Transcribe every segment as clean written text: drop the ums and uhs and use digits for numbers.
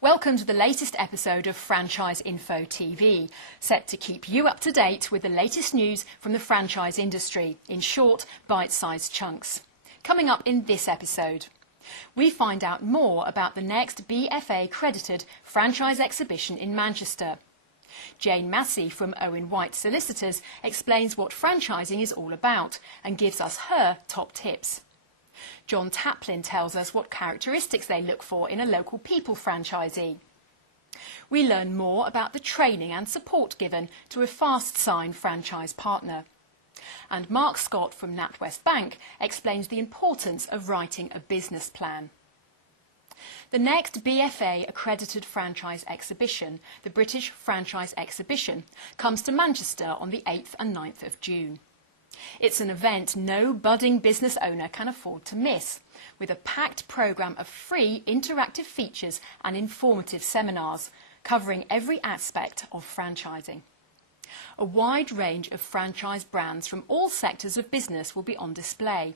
Welcome to the latest episode of FranchiseInfoTV, set to keep you up to date with the latest news from the franchise industry, in short, bite-sized chunks. Coming up in this episode, we find out more about the next BFA-accredited franchise exhibition in Manchester. Jane Masih from Owen White Solicitors explains what franchising is all about and gives us her top tips. John Taplin tells us what characteristics they look for in a local people franchisee. We learn more about the training and support given to a Fastsign franchise partner. And Mark Scott from NatWest Bank explains the importance of writing a business plan. The next BFA-accredited franchise exhibition, the British Franchise Exhibition, comes to Manchester on the 8th and 9th of June. It's an event no budding business owner can afford to miss, with a packed programme of free interactive features and informative seminars covering every aspect of franchising. A wide range of franchise brands from all sectors of business will be on display,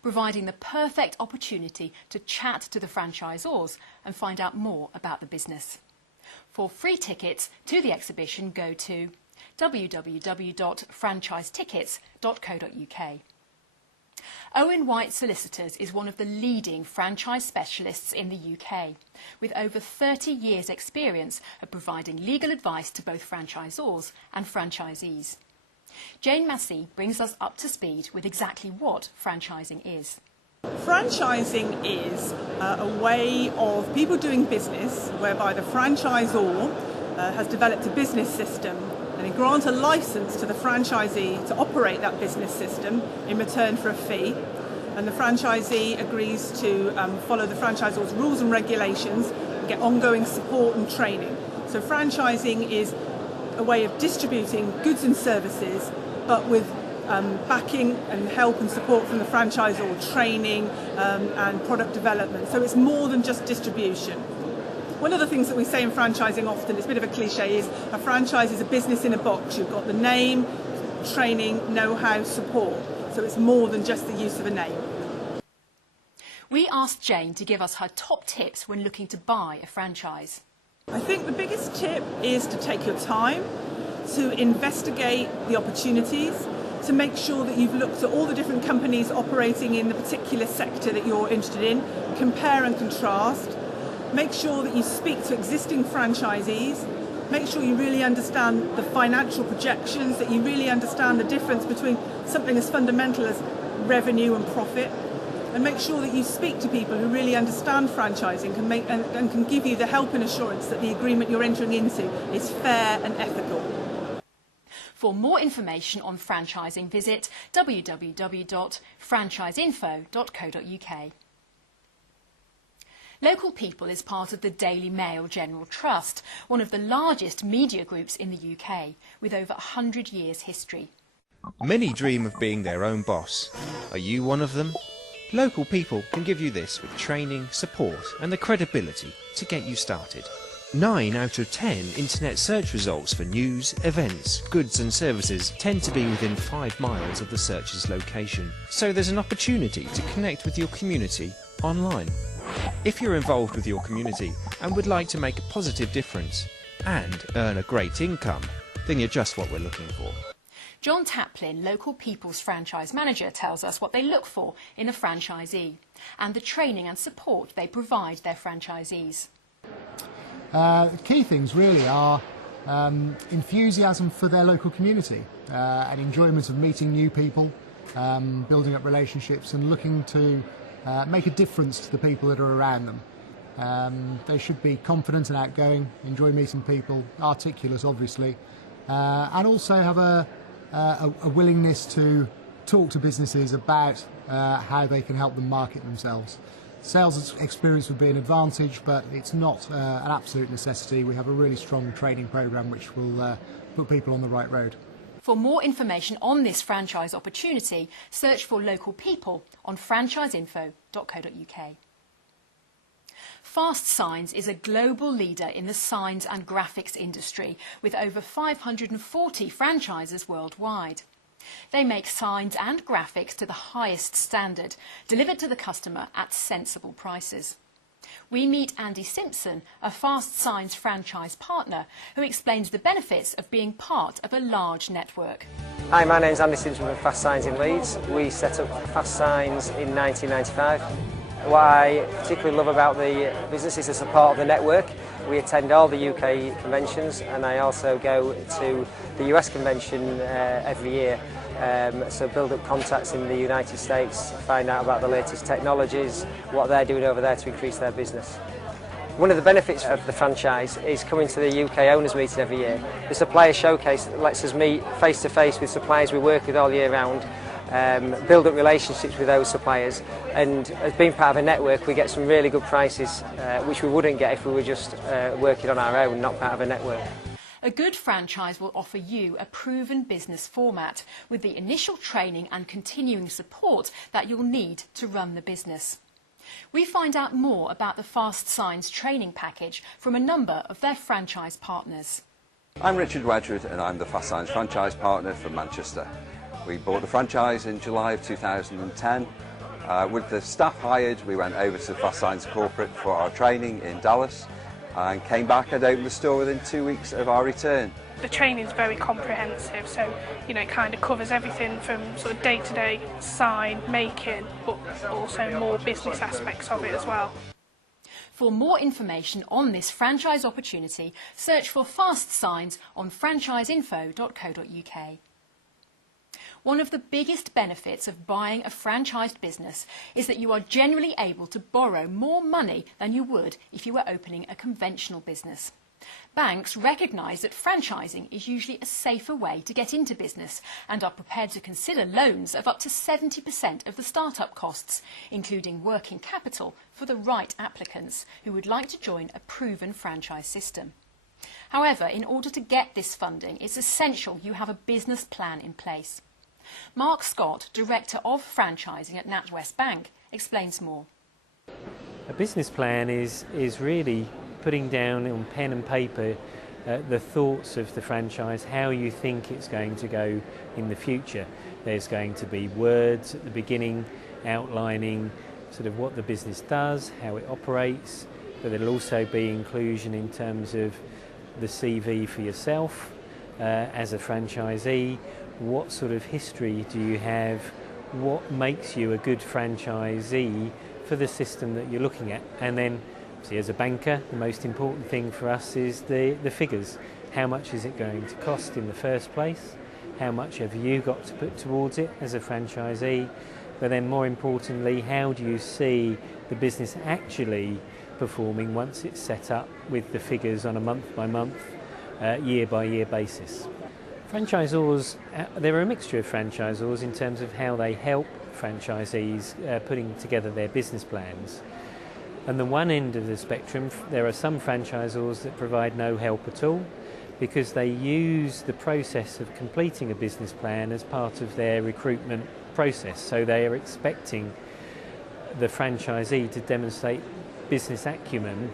providing the perfect opportunity to chat to the franchisors and find out more about the business. For free tickets to the exhibition, go to www.franchisetickets.co.uk. Owen White Solicitors is one of the leading franchise specialists in the UK, with over 30 years' experience of providing legal advice to both franchisors and franchisees. Jane Masih brings us up to speed with exactly what franchising is. Franchising is a way of people doing business whereby the franchisor has developed a business system and they grant a licence to the franchisee to operate that business system in return for a fee. And the franchisee agrees to follow the franchisor's rules and regulations and get ongoing support and training. So franchising is a way of distributing goods and services, but with backing and help and support from the franchisor, training and product development. So it's more than just distribution. One of the things that we say in franchising often, it's a bit of a cliche, is a franchise is a business in a box. You've got the name, training, know-how, support. So it's more than just the use of a name. We asked Jane to give us her top tips when looking to buy a franchise. I think the biggest tip is to take your time, to investigate the opportunities, to make sure that you've looked at all the different companies operating in the particular sector that you're interested in, compare and contrast. Make sure that you speak to existing franchisees. Make sure you really understand the financial projections, that you really understand the difference between something as fundamental as revenue and profit. And make sure that you speak to people who really understand franchising and can give you the help and assurance that the agreement you're entering into is fair and ethical. For more information on franchising, visit www.franchiseinfo.co.uk. Local People is part of the Daily Mail General Trust, one of the largest media groups in the UK, with over 100 years' history. Many dream of being their own boss. Are you one of them? Local People can give you this with training, support and the credibility to get you started. 9 out of 10 internet search results for news, events, goods and services tend to be within 5 miles of the searcher's location. So there's an opportunity to connect with your community online. If you're involved with your community and would like to make a positive difference and earn a great income, then you're just what we're looking for. John Taplin, Local People's franchise manager, tells us what they look for in a franchisee and the training and support they provide their franchisees. The key things really are enthusiasm for their local community and enjoyment of meeting new people, building up relationships and looking to make a difference to the people that are around them. They should be confident and outgoing, enjoy meeting people, articulate obviously, and also have a willingness to talk to businesses about how they can help them market themselves. Sales experience would be an advantage, but it's not an absolute necessity. We have a really strong training programme which will put people on the right road. For more information on this franchise opportunity, search for Local People on franchiseinfo.co.uk. Fastsign is a global leader in the signs and graphics industry, with over 540 franchises worldwide. They make signs and graphics to the highest standard, delivered to the customer at sensible prices. We meet Andy Simpson, a Fastsign's franchise partner, who explains the benefits of being part of a large network. Hi, my name's Andy Simpson from Fastsign in Leeds. We set up Fastsign in 1995. What I particularly love about the business is the support of the network. We attend all the UK conventions, and I also go to the US convention every year. So build up contacts in the United States, find out about the latest technologies, what they're doing over there to increase their business. One of the benefits of the franchise is coming to the UK owners meeting every year. The supplier showcase that lets us meet face to face with suppliers we work with all year round, build up relationships with those suppliers, and as being part of a network we get some really good prices which we wouldn't get if we were just working on our own, not part of a network. A good franchise will offer you a proven business format with the initial training and continuing support that you'll need to run the business. We find out more about the Fastsign's training package from a number of their franchise partners. I'm Richard Wedgwood and I'm the Fastsign's franchise partner from Manchester. We bought the franchise in July of 2010. With the staff hired, we went over to Fastsign's corporate for our training in Dallas and came back and opened the store within 2 weeks of our return. The training is very comprehensive, so it kind of covers everything from sort of day-to-day sign making, but also more business aspects of it as well. For more information on this franchise opportunity, search for Fastsigns on franchiseinfo.co.uk. One of the biggest benefits of buying a franchised business is that you are generally able to borrow more money than you would if you were opening a conventional business. Banks recognise that franchising is usually a safer way to get into business and are prepared to consider loans of up to 70% of the start-up costs, including working capital for the right applicants who would like to join a proven franchise system. However, in order to get this funding, it's essential you have a business plan in place. Mark Scott, Director of Franchising at NatWest Bank, explains more. A business plan is really putting down on pen and paper the thoughts of the franchise, how you think it's going to go in the future. There's going to be words at the beginning outlining sort of what the business does, how it operates, but there'll also be inclusion in terms of the CV for yourself as a franchisee. What sort of history do you have? What makes you a good franchisee for the system that you're looking at? And then, see, as a banker, the most important thing for us is the figures. How much is it going to cost in the first place? How much have you got to put towards it as a franchisee? But then more importantly, how do you see the business actually performing once it's set up with the figures on a month-by-month, year-by-year basis? Franchisors, there are a mixture of franchisors in terms of how they help franchisees putting together their business plans. And the one end of the spectrum, there are some franchisors that provide no help at all because they use the process of completing a business plan as part of their recruitment process. So they are expecting the franchisee to demonstrate business acumen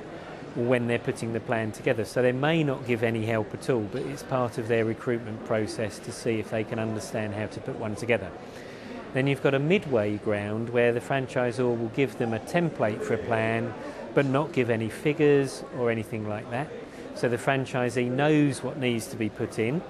when they're putting the plan together. So they may not give any help at all, but it's part of their recruitment process to see if they can understand how to put one together. Then you've got a midway ground where the franchisor will give them a template for a plan, but not give any figures or anything like that. So the franchisee knows what needs to be put in,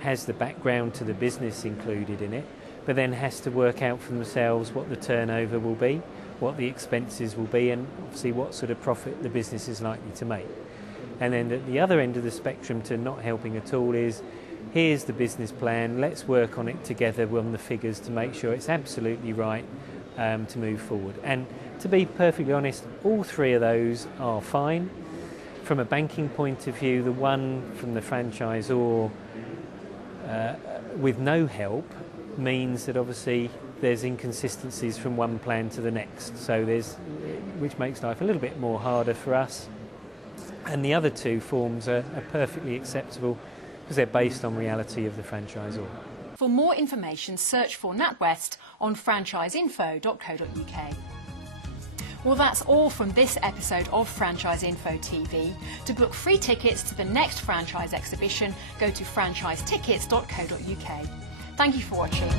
has the background to the business included in it, but then has to work out for themselves what the turnover will be, what the expenses will be, and obviously what sort of profit the business is likely to make. And then at the other end of the spectrum to not helping at all is, here's the business plan, let's work on it together on the figures to make sure it's absolutely right to move forward. And to be perfectly honest, all three of those are fine. From a banking point of view, the one from the franchisor with no help means that obviously there's inconsistencies from one plan to the next, so which makes life a little bit more harder for us. And the other two forms are perfectly acceptable because they're based on reality of the franchisor. For more information, search for NatWest on franchiseinfo.co.uk. Well, that's all from this episode of Franchise Info TV. To book free tickets to the next franchise exhibition, go to franchisetickets.co.uk. Thank you for watching.